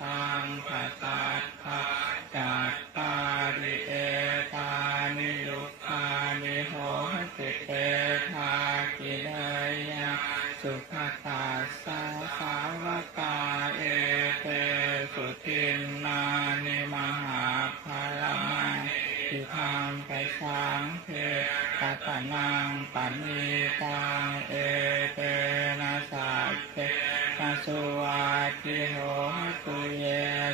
ปัสสัทธาจัตตาริเอตานิยุคานิโหติเตทากิเลยาสุขตาสาสาวกาเอเตสุทินนานิมหาภาลมังทิทางไปสังเทตตะนังปันนีตังเอ ตุเย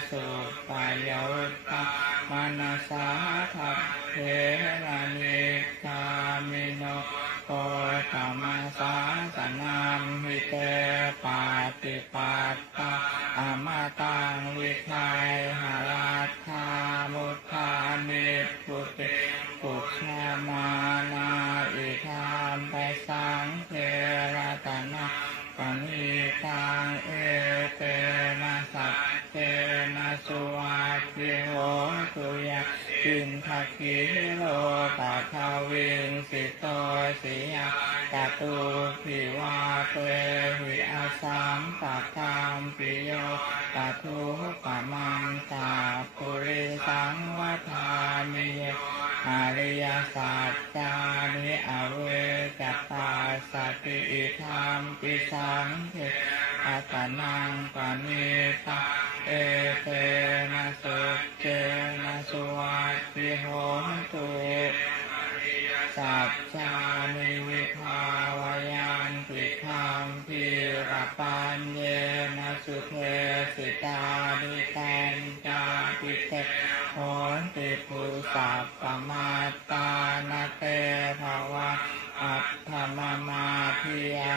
สุปายวุตตามนัสาทัพเทระนิกามิโนโกธรรมสาสนัมหิเตปาติปัตตาอมตังวิทัยหาราธามุทามิปุติปุชามานาอิธามไปสังเท สุวัตติโหตุยะจินทคิโลปัทวินสิโตสิยะกตุภิวาเตหิอาสัมปะตามปิโยปะทุปะมังตาปุริสังวัฏามิยอริยสัจจานิอเวกัตตาสติอิธรรมปิสังเท อัตนังปณิตาเอเตนะสุเจนะสุวัติโหตุสัจจานิวิภาวยันติธรรมพิรปัญเยนะสุเทสิตานิตัญจาปิเตโหนติภูสัพปมาตานาเตภาวะอัตถมมาพิยันติอิธรรมปิ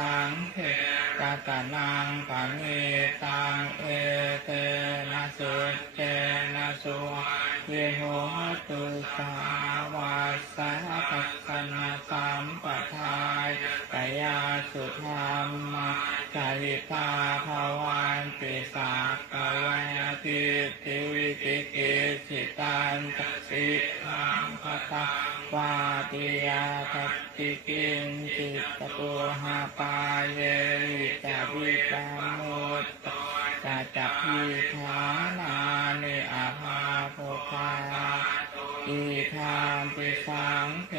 สังเทตตะนังปณิตังเอเตนะสุเจนะสุวัตติโหตุสาวาสาปัสสนาสัมปทายกายาสุธรรมจาริตาภวันติสากกวยทิติวิติกิสิตันตสิ ทังคตาวาติยาทัตติกินจิตตตุหาปาเยจาวิปามุตตจะจักพิธานานิอาภาโภคาอิทานติสังเท